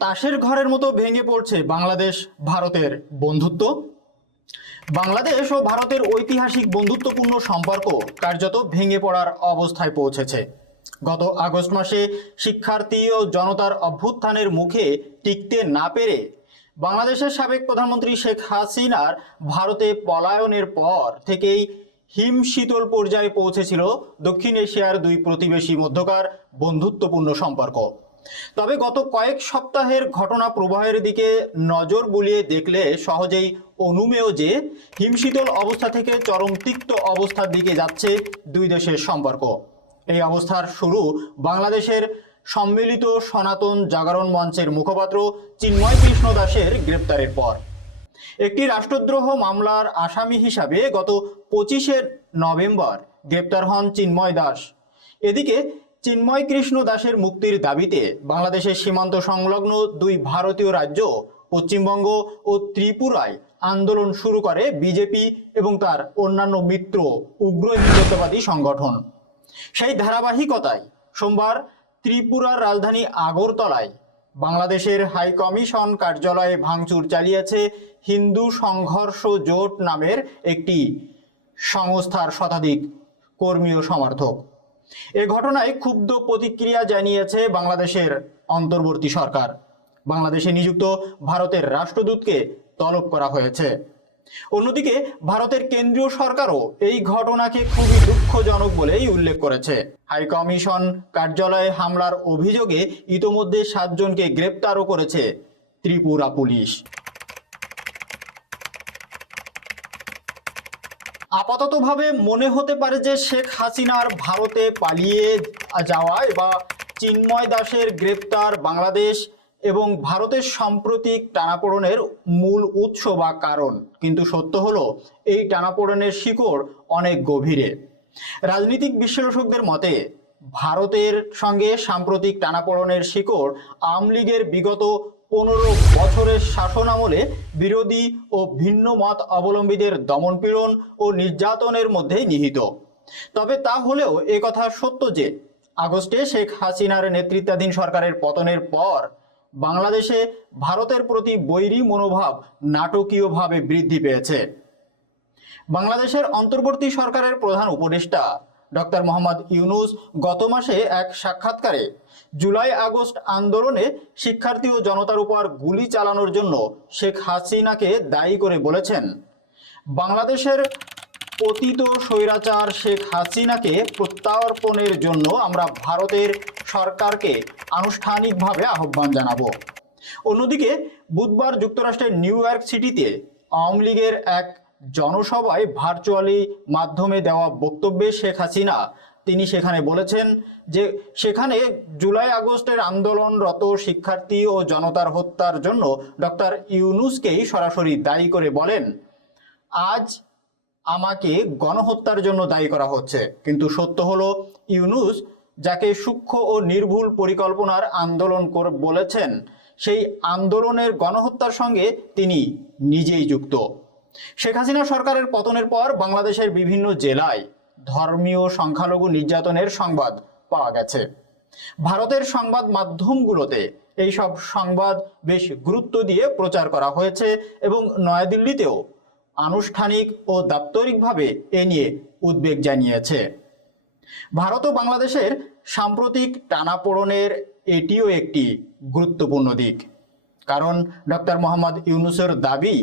তাসের ঘরের মতো ভেঙে পড়ছে বাংলাদেশ, ভারতের বন্ধুত্ব। বাংলাদেশ ও ভারতের ঐতিহাসিক বন্ধুত্বপূর্ণ সম্পর্ক কার্যত ভেঙে পড়ার অবস্থায় পৌঁছেছে। গত আগস্ট মাসে শিক্ষার্থী ও জনতার অভ্যুত্থানের মুখে টিকতে না পেরে বাংলাদেশের সাবেক প্রধানমন্ত্রী শেখ হাসিনার ভারতে পলায়নের পর থেকেই হিম শীতল পর্যায়ে পৌঁছেছিল দক্ষিণ এশিয়ার দুই প্রতিবেশী মধ্যকার বন্ধুত্বপূর্ণ সম্পর্ক। তবে গত কয়েক সপ্তাহের ঘটনা প্রবাহের দিকে নজর বুলিয়ে দেখলে সহজেই অনুমেয় যে হিমশীতল অবস্থা থেকে চরম তিক্ত অবস্থার দিকে যাচ্ছে দুই দেশের সম্পর্ক। এই অবস্থার শুরু বাংলাদেশের সম্মিলিত সনাতন জাগরণ মঞ্চের মুখপাত্র চিন্ময় কৃষ্ণ দাসের গ্রেপ্তারের পর। একটি রাষ্ট্রদ্রোহ মামলার আসামি হিসাবে গত পঁচিশে নভেম্বর গ্রেপ্তার হন চিন্ময় দাস। এদিকে চিন্ময় কৃষ্ণ দাসের মুক্তির দাবিতে বাংলাদেশের সীমান্ত সংলগ্ন দুই ভারতীয় রাজ্য, পশ্চিমবঙ্গ ও ত্রিপুরায় আন্দোলন শুরু করে বিজেপি এবং তার অন্যান্য মিত্র উগ্র হিন্দুত্ববাদী সংগঠন। সেই ধারাবাহিকতায় সোমবার ত্রিপুরার রাজধানী আগরতলায় বাংলাদেশের হাই কমিশন কার্যালয়ে ভাঙচুর চালিয়েছে হিন্দু সংঘর্ষ জোট নামের একটি সংস্থার শতাধিক কর্মী ও সমর্থক। এ ঘটনায় ক্ষুব্ধ প্রতিক্রিয়া জানিয়েছে বাংলাদেশের অন্তর্বর্তী সরকার। বাংলাদেশে নিযুক্ত ভারতের রাষ্ট্রদূতকে তলব করা হয়েছে। অন্যদিকে, ভারতের কেন্দ্রীয় সরকারও এই ঘটনাকে খুবই দুঃখজনক বলেই উল্লেখ করেছে। হাই কমিশন কার্যালয়ে হামলার অভিযোগে ইতোমধ্যে সাতজনকে গ্রেপ্তারও করেছে ত্রিপুরা পুলিশ। আপাততভাবে মনে হতে পারে যে শেখ হাসিনার ভারতে পালিয়ে যাওয়ায় বা চিন্ময় দাসের গ্রেপ্তার বাংলাদেশ এবং ভারতের সাম্প্রতিক টানাপোড়নের মূল উৎস বা কারণ। কিন্তু সত্য হলো, এই টানাপোড়নের শিকড় অনেক গভীরে। রাজনৈতিক বিশ্লেষকদের মতে, ভারতের সঙ্গে সাম্প্রতিক টানাপোড়নের শিকড় আওয়ামী লীগের বিগত পনেরো বছরের শাসন আমলে বিরোধী ও ভিন্ন মত অবলম্বীদের দমনপীড়ন ও নির্যাতনের মধ্যেই নিহিত। তবে তা হলেও কথা সত্য যে, আগস্টে শেখ হাসিনার নেতৃত্বাধীন সরকারের পতনের পর বাংলাদেশে ভারতের প্রতি বৈরী মনোভাব নাটকীয়ভাবে বৃদ্ধি পেয়েছে। বাংলাদেশের অন্তর্বর্তী সরকারের প্রধান উপদেষ্টা ডক্টর মোহাম্মদ ইউনুস গত মাসে এক সাক্ষাৎকারে জুলাই আগস্ট আন্দোলনে শিক্ষার্থী ও জনতার উপর গুলি চালানোর জন্য শেখ হাসিনাকে দায়ী করে বলেছেন। বাংলাদেশের পতিত স্বৈরাচার শেখ হাসিনাকে প্রত্যার্পণের জন্য আমরা ভারতের সরকারকে আনুষ্ঠানিকভাবে আহ্বান জানাব। অন্যদিকে বুধবার যুক্তরাষ্ট্রের নিউ ইয়র্ক সিটিতে আওয়ামী লীগের এক জনসভায় ভার্চুয়ালি মাধ্যমে দেওয়া বক্তব্যে শেখ হাসিনা, তিনি সেখানে বলেছেন যে সেখানে জুলাই আগস্টের আন্দোলনরত শিক্ষার্থী ও জনতার হত্যার জন্য ডক্টর ইউনুসকেই সরাসরি দায়ী করে বলেন, আজ আমাকে গণহত্যার জন্য দায়ী করা হচ্ছে। কিন্তু সত্য হলো, ইউনুস যাকে সূক্ষ্ম ও নির্ভুল পরিকল্পনার আন্দোলন বলেছেন, সেই আন্দোলনের গণহত্যার সঙ্গে তিনি নিজেই যুক্ত। শেখ হাসিনা সরকারের পতনের পর বাংলাদেশের বিভিন্ন জেলায় ধর্মীয় সংখ্যালঘু নির্যাতনের সংবাদ পাওয়া গেছে। ভারতের সংবাদ মাধ্যমগুলোতে এই সব সংবাদ বেশ গুরুত্ব দিয়ে প্রচার করা হয়েছে এবং নয়াদিল্লিতেও আনুষ্ঠানিক ও দাপ্তরিকভাবে এ নিয়ে উদ্বেগ জানিয়েছে। ভারত ও বাংলাদেশের সাম্প্রতিক টানাপোড়নের এটিও একটি গুরুত্বপূর্ণ দিক। কারণ ডক্টর মোহাম্মদ ইউনুসের দাবি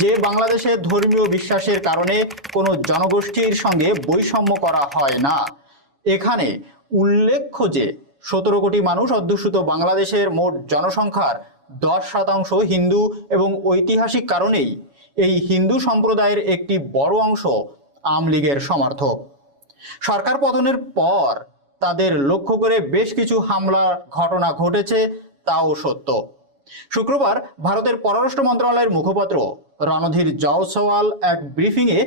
যে বাংলাদেশে ধর্মীয় বিশ্বাসের কারণে কোনো জনগোষ্ঠীর সঙ্গে বৈষম্য করা হয় না। এখানে উল্লেখ্য যে সতেরো কোটি মানুষ অধ্যুষিত বাংলাদেশের মোট জনসংখ্যার দশ শতাংশ হিন্দু এবং ঐতিহাসিক কারণেই এই হিন্দু সম্প্রদায়ের একটি বড় অংশ আওয়ামী লীগের সমর্থক। সরকার পতনের পর তাদের লক্ষ্য করে বেশ কিছু হামলার ঘটনা ঘটেছে, তাও সত্য। শুক্রবার ভারতের পররাষ্ট্র মন্ত্রণালয়ের মুখপাত্র রণধীর জওসওয়াল এক ব্রিফিংয়ে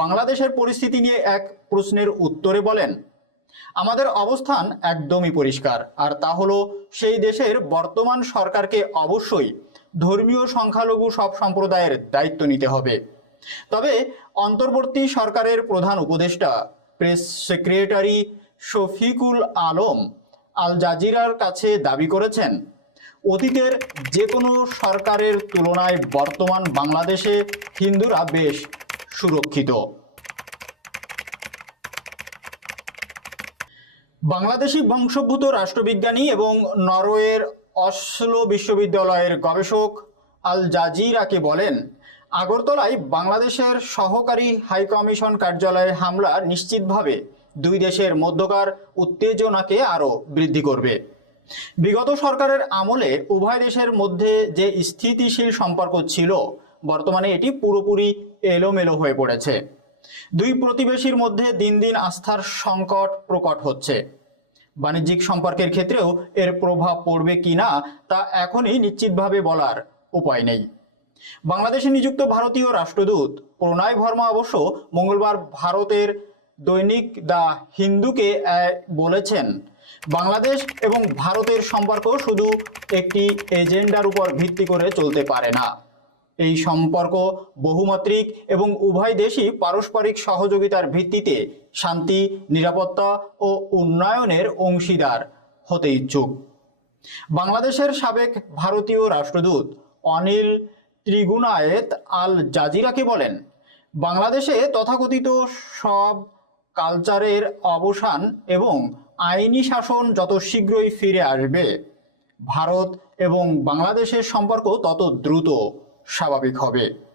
বাংলাদেশের পরিস্থিতি নিয়ে এক প্রশ্নের উত্তরে বলেন, আমাদের অবস্থান একদমই পরিষ্কার। আর তা হলো, সেই দেশের বর্তমান সরকারকে অবশ্যই ধর্মীয় সংখ্যালঘু সব সম্প্রদায়ের দায়িত্ব নিতে হবে। তবে অন্তর্বর্তী সরকারের প্রধান উপদেষ্টা, প্রেস সেক্রেটারি শফিকুল আলম আল জাজিরার কাছে দাবি করেছেন অতীতের যে কোনো সরকারের তুলনায় বর্তমান বাংলাদেশে হিন্দুরা বেশ সুরক্ষিত। বাংলাদেশি বংশোদ্ভূত রাষ্ট্রবিজ্ঞানী এবং নরওয়ের অসলো বিশ্ববিদ্যালয়ের গবেষক আল জাজিরাকে বলেন, আগরতলায় বাংলাদেশের সহকারী হাইকমিশন কার্যালয়ে হামলা নিশ্চিতভাবে দুই দেশের মধ্যকার উত্তেজনাকে আরও বৃদ্ধি করবে। বিগত সরকারের আমলে উভয় দেশের মধ্যে যে স্থিতিশীল সম্পর্ক ছিল, বর্তমানে এটি পুরোপুরি এলোমেলো হয়ে পড়েছে। দুই প্রতিবেশীর মধ্যে দিন দিন আস্থার সংকট প্রকট হচ্ছে। বাণিজ্যিক সম্পর্কের ক্ষেত্রেও এর প্রভাব পড়বে কিনা তা এখনই নিশ্চিতভাবে বলার উপায় নেই। বাংলাদেশে নিযুক্ত ভারতীয় রাষ্ট্রদূত প্রণয় ভর্মা অবশ্য মঙ্গলবার ভারতের দৈনিক দ্য হিন্দুকে বলেছেন বাংলাদেশ এবং ভারতের সম্পর্ক শুধু একটি এজেন্ডার উপর ভিত্তি করে চলতে পারে না। এই সম্পর্ক বহুমাত্রিক এবং উভয় দেশই পারস্পরিক সহযোগিতার ভিত্তিতে শান্তি, নিরাপত্তা ও উন্নয়নের অংশীদার হতে ইচ্ছুক। বাংলাদেশের সাবেক ভারতীয় রাষ্ট্রদূত অনিল ত্রিগুণায়েত আল জাজিরাকে বলেন, বাংলাদেশে তথাকথিত সব কালচারের অবসান এবং আইনি শাসন যত শীঘ্রই ফিরে আসবে ভারত এবং বাংলাদেশের সম্পর্ক তত দ্রুত স্বাভাবিক হবে।